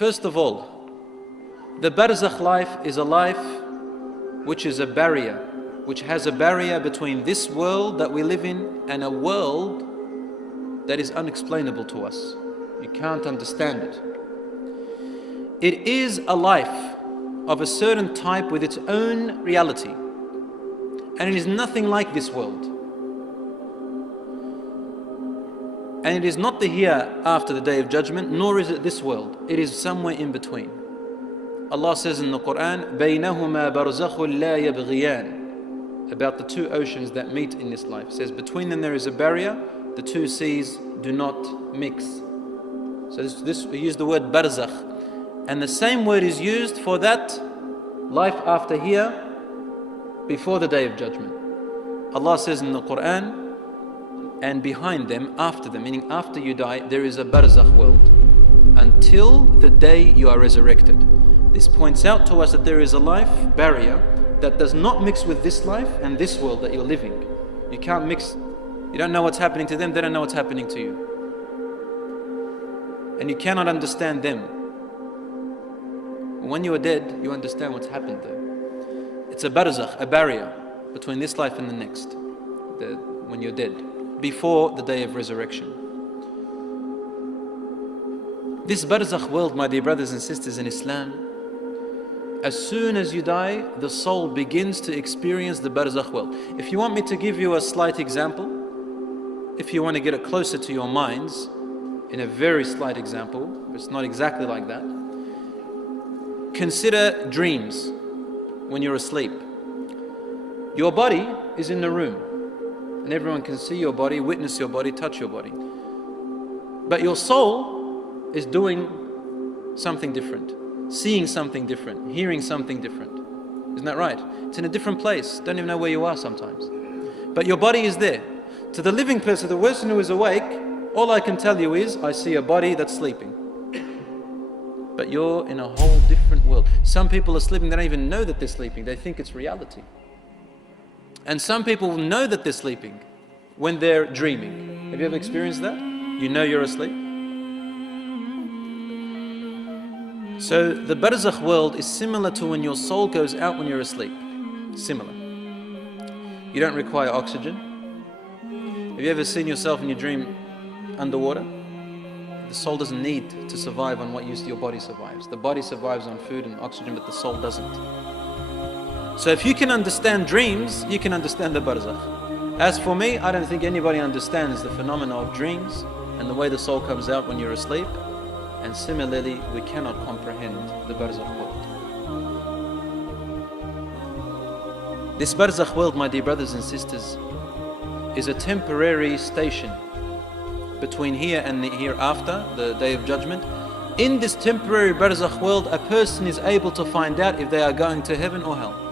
First of all, the Barzakh life is a life which is a barrier, which has a barrier between this world that we live in and a world that is unexplainable to us. You can't understand it. It is a life of a certain type with its own reality, and it is nothing like this world. And it is not the hereafter, the day of judgment, nor is it this world. It is somewhere in between. Allah says in the Quran, بَيْنَهُمَا بَرْزَخٌ لَا يَبْغِيَانِ, about the two oceans that meet in this life. It says between them there is a barrier, the two seas do not mix. So we use the word Barzakh. And the same word is used for that life after here, before the day of judgment. Allah says in the Quran, and behind them, after them, meaning after you die, there is a Barzakh world until the day you are resurrected. This points out to us that there is a life barrier that does not mix with this life and this world that you're living. You can't mix. You don't know what's happening to them, they don't know what's happening to you. And you cannot understand them. When you are dead, you understand what's happened there. It's a barzakh, a barrier between this life and the next, when you're dead, before the day of resurrection. This barzakh world, my dear brothers and sisters in Islam, as soon as you die, the soul begins to experience the barzakh world. If you want me to give you a slight example, if you want to get it closer to your minds, in a very slight example, but it's not exactly like that, consider dreams when you're asleep. Your body is in the room, and everyone can see your body, witness your body, touch your body. But your soul is doing something different, seeing something different, hearing something different. Isn't that right? It's in a different place. Don't even know where you are sometimes. But your body is there. To the living person, the person who is awake, all I can tell you is, I see a body that's sleeping. But you're in a whole different world. Some people are sleeping, they don't even know that they're sleeping. They think it's reality. And some people know that they're sleeping when they're dreaming. Have you ever experienced that? You know you're asleep. So the Barzakh world is similar to when your soul goes out when you're asleep. Similar. You don't require oxygen. Have you ever seen yourself in your dream underwater? The soul doesn't need to survive on what your body survives. The body survives on food and oxygen, but the soul doesn't. So if you can understand dreams, you can understand the Barzakh. As for me, I don't think anybody understands the phenomena of dreams and the way the soul comes out when you're asleep. And similarly, we cannot comprehend the Barzakh world. This Barzakh world, my dear brothers and sisters, is a temporary station between here and the hereafter, the day of judgment. In this temporary Barzakh world, a person is able to find out if they are going to heaven or hell.